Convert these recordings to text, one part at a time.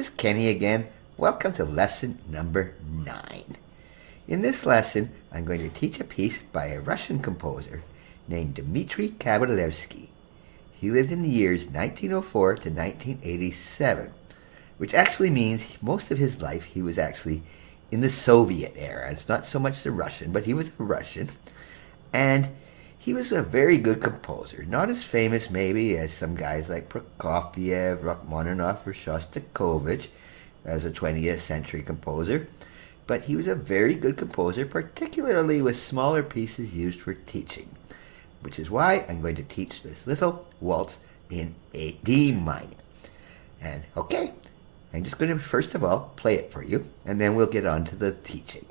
is Kenny again. Welcome to lesson number 9. In this lesson, I'm going to teach a piece by a Russian composer named Dmitri Kabalevsky. He lived in the years 1904 to 1987, which actually means most of his life he was actually in the Soviet era. It's not so much the Russian, but he was a Russian. And he was a very good composer, not as famous maybe as some guys like Prokofiev, Rachmaninoff, or Shostakovich as a 20th century composer, but he was a very good composer, particularly with smaller pieces used for teaching, which is why I'm going to teach this little waltz in a D minor. And okay, I'm just going to first of all play it for you, and then we'll get on to the teaching.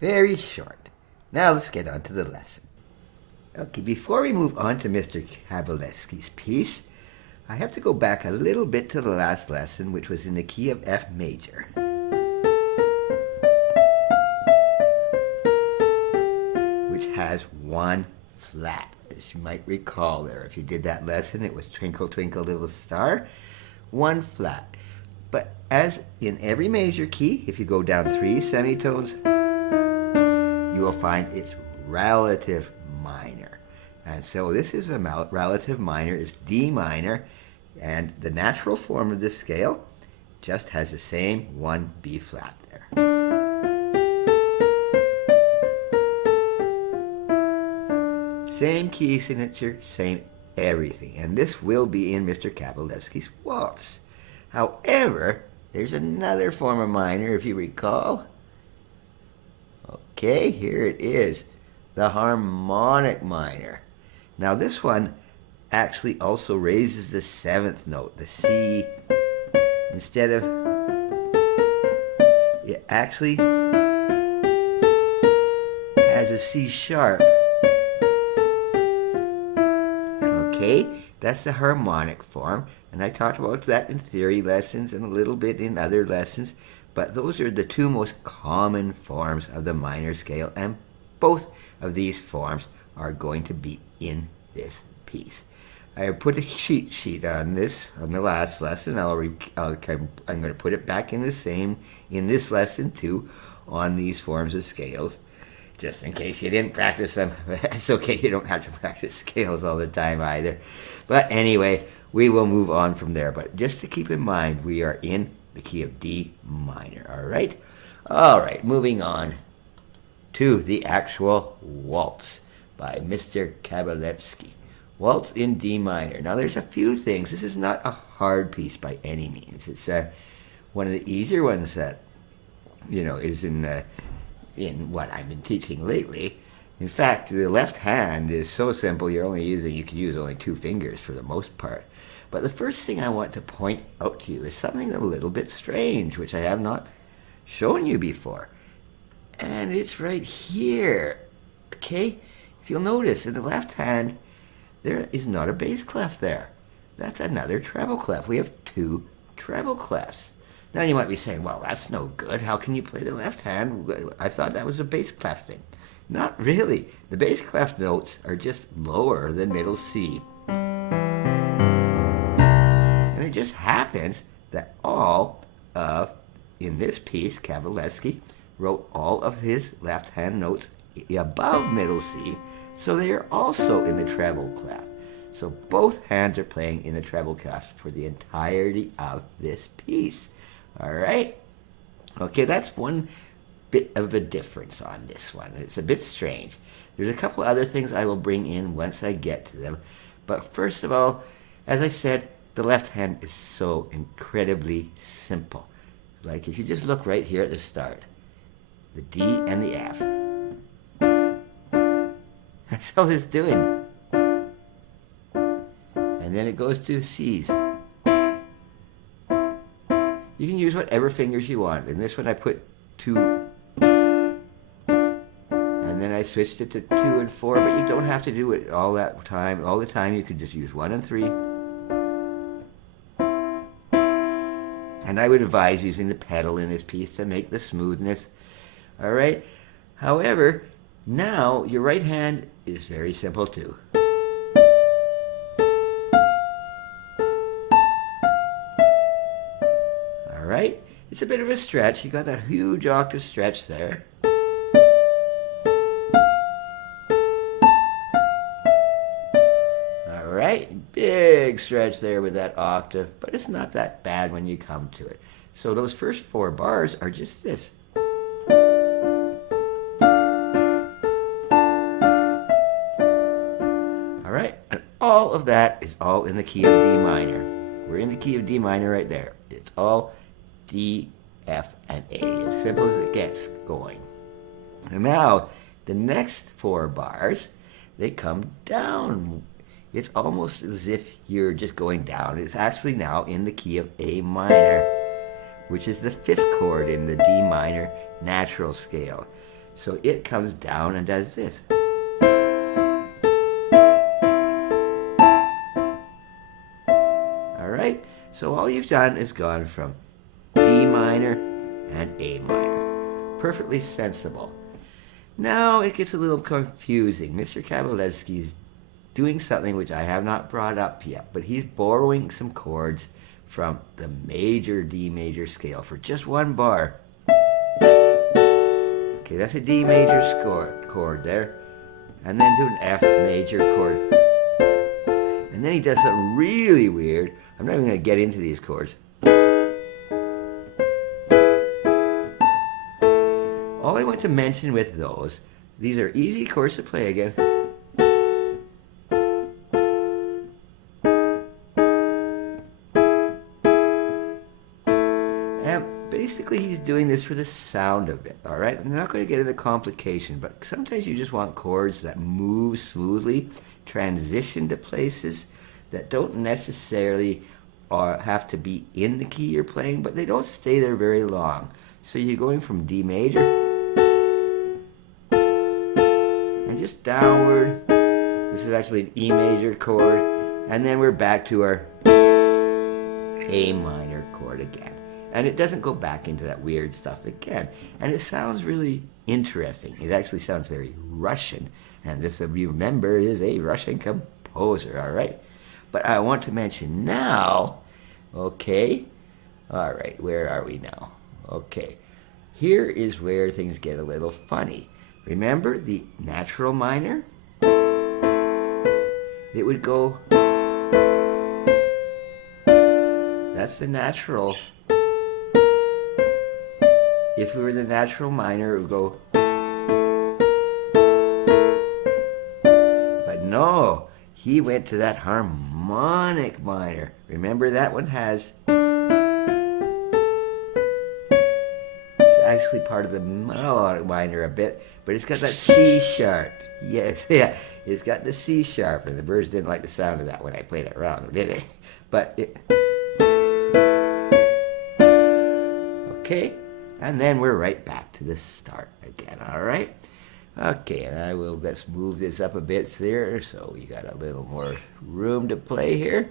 Very short. Now let's get on to the lesson. Okay, before we move on to Mr. Kabalevsky's piece, I have to go back a little bit to the last lesson, which was in the key of F major. Which has one flat, as you might recall there. If you did that lesson, it was Twinkle, Twinkle, Little Star, one flat. But as in every major key, if you go down 3 semitones, you will find it's relative minor. And so this is a relative minor, it's D minor, and the natural form of this scale just has the same one B flat there. Same key signature, same everything. And this will be in Mr. Kabalevsky's waltz. However, there's another form of minor, if you recall. Okay, here it is, the harmonic minor. Now this one actually also raises the 7th note, the C, instead of, it actually has a C sharp. Okay, that's the harmonic form, and I talked about that in theory lessons and a little bit in other lessons. But those are the two most common forms of the minor scale, and both of these forms are going to be in this piece. I have put a cheat sheet on this on the last lesson. I'm going to put it back in this lesson too, on these forms of scales, just in case you didn't practice them. It's okay, you don't have to practice scales all the time either. But anyway, we will move on from there. But just to keep in mind, we are in the key of D minor, all right? All right, moving on to the actual waltz by Mr. Kabalevsky. Waltz in D minor. Now, there's a few things. This is not a hard piece by any means. It's one of the easier ones that, is in what I've been teaching lately. In fact, the left hand is so simple, you can use only 2 fingers for the most part. But the first thing I want to point out to you is something a little bit strange, which I have not shown you before. And it's right here, okay? If you'll notice, in the left hand, there is not a bass clef there. That's another treble clef. We have 2 treble clefs. Now you might be saying, well, that's no good. How can you play the left hand? I thought that was a bass clef thing. Not really. The bass clef notes are just lower than middle C. It just happens that in this piece, Kabalevsky wrote all of his left-hand notes above middle C, so they are also in the treble clef. So both hands are playing in the treble clef for the entirety of this piece. All right? Okay, that's one bit of a difference on this one. It's a bit strange. There's a couple other things I will bring in once I get to them. But first of all, as I said, the left hand is so incredibly simple. Like if you just look right here at the start, the D and the F. That's all it's doing. And then it goes to C's. You can use whatever fingers you want. In this one I put 2, and then I switched it to 2 and 4, but you don't have to do it all the time. You could just use 1 and 3. And I would advise using the pedal in this piece to make the smoothness. All right? However, now your right hand is very simple too. All right? It's a bit of a stretch. You got that huge octave stretch there. All right? Big stretch there with that octave, but it's not that bad when you come to it. So those first 4 bars are just this. All right? And all of that is all in the key of D minor. We're in the key of D minor right there. It's all D, F, and A, as simple as it gets going. And now, the next 4 bars, they come down. It's almost as if you're just going down. It's actually now in the key of A minor, which is the 5th chord in the D minor natural scale. So it comes down and does this. All right? So all you've done is gone from D minor and A minor. Perfectly sensible. Now it gets a little confusing. Mr. Kabalevsky is doing something which I have not brought up yet, but he's borrowing some chords from the major D major scale for just 1 bar. Okay, that's a D major chord there. And then to an F major chord. And then he does something really weird. I'm not even going to get into these chords. All I want to mention with those, these are easy chords to play again. And basically he's doing this for the sound of it, all right? I'm not going to get into complication, but sometimes you just want chords that move smoothly, transition to places that don't necessarily have to be in the key you're playing, but they don't stay there very long. So you're going from D major and just downward. This is actually an E major chord, and then we're back to our A minor chord again. And it doesn't go back into that weird stuff again. And it sounds really interesting. It actually sounds very Russian. And this, if you remember, is a Russian composer, all right? But I want to mention now, okay, all right, where are we now? Okay, here is where things get a little funny. Remember the natural minor? It would go, that's the natural. If we were the natural minor, it would go, but no, he went to that harmonic minor. Remember that one has, it's actually part of the melodic minor a bit, but it's got that C sharp. Yes, yeah, it's got the C sharp, and the birds didn't like the sound of that when I played it around, did they? But it, okay, and then we're right back to the start again, all right? Okay, and let's move this up a bit there, so we got a little more room to play here.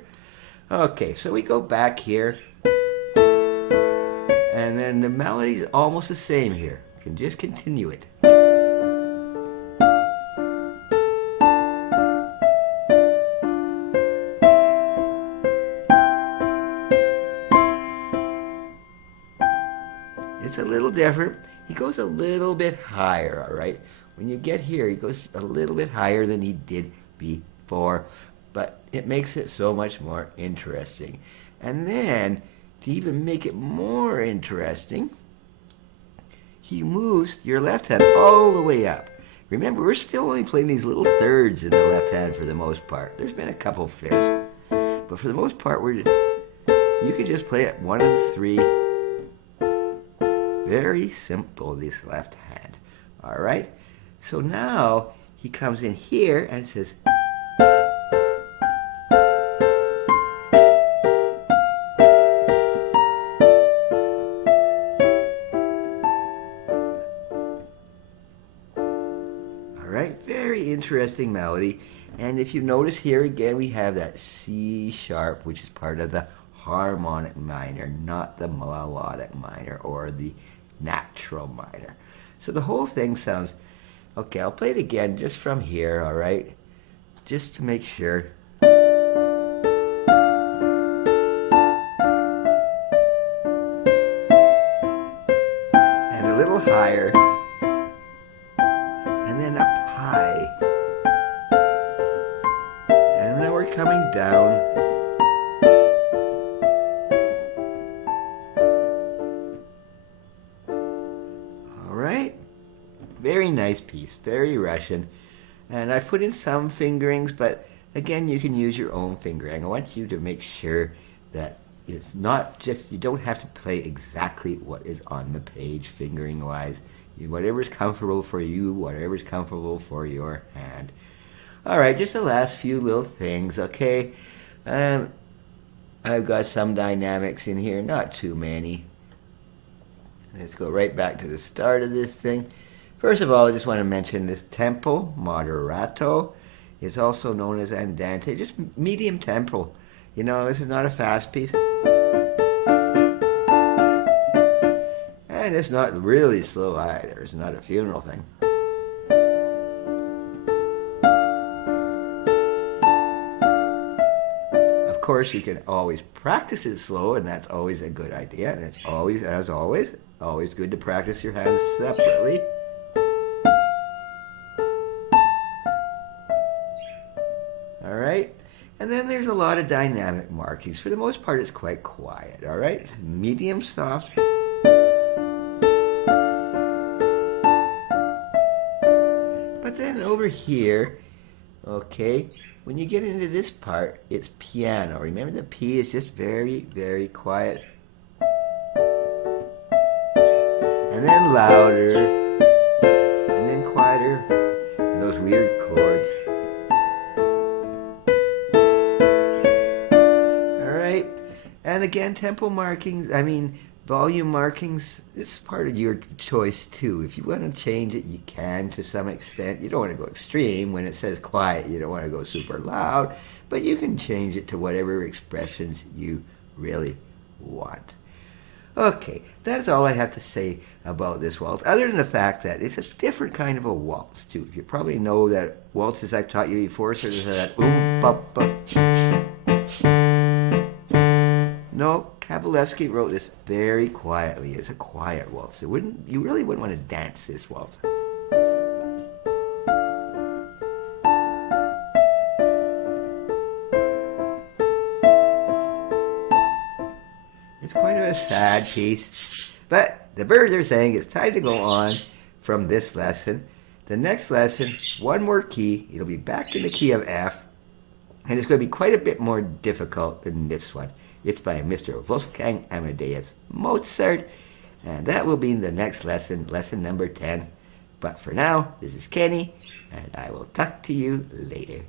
Okay, so we go back here, and then the melody's almost the same here. You can just continue it. It's a little different. He goes a little bit higher, all right? When you get here, he goes a little bit higher than he did before, but it makes it so much more interesting. And then, to even make it more interesting, he moves your left hand all the way up. Remember, we're still only playing these little thirds in the left hand for the most part. There's been a couple fifths, but for the most part, you can just play it 1 and 3. Very simple, this left hand. All right? So now he comes in here and says, all right, very interesting melody. And if you notice here again, we have that C sharp, which is part of the harmonic minor, not the melodic minor or the natural minor. So the whole thing sounds, okay, I'll play it again just from here, all right? Just to make sure. And a little higher. And then up high. And now we're coming down. All right. Very nice piece, very Russian. And I've put in some fingerings, but again, you can use your own fingering. I want you to make sure that it's not just, you don't have to play exactly what is on the page fingering-wise. Whatever's comfortable for you, whatever's comfortable for your hand. All right, just the last few little things, okay? I've got some dynamics in here, not too many. Let's go right back to the start of this thing. First of all, I just want to mention this tempo, moderato, is also known as andante, just medium tempo. You know, this is not a fast piece. And it's not really slow either. It's not a funeral thing. Of course, you can always practice it slow, and that's always a good idea. And it's always, as always good to practice your hands separately. All right? And then there's a lot of dynamic markings. For the most part, it's quite quiet, all right? Medium soft. But then over here, okay, when you get into this part, it's piano. Remember, the P is just very, very quiet. And then louder, and then quieter, and those weird chords. All right, and again, tempo markings, volume markings, it's part of your choice too. If you want to change it, you can to some extent. You don't want to go extreme. When it says quiet, you don't want to go super loud, but you can change it to whatever expressions you really want. Okay, that's all I have to say about this waltz, other than the fact that it's a different kind of a waltz too. You probably know that waltzes I've taught you before, so there's that ba ba. No, Kabalevsky wrote this very quietly. It's a quiet waltz. You really wouldn't want to dance this waltz. It's quite a sad piece, but the birds are saying it's time to go on from this lesson. The next lesson, one more key. It'll be back in the key of F, and it's going to be quite a bit more difficult than this one. It's by Mr. Wolfgang Amadeus Mozart, and that will be the next lesson, lesson number 10. But for now, this is Kenny, and I will talk to you later.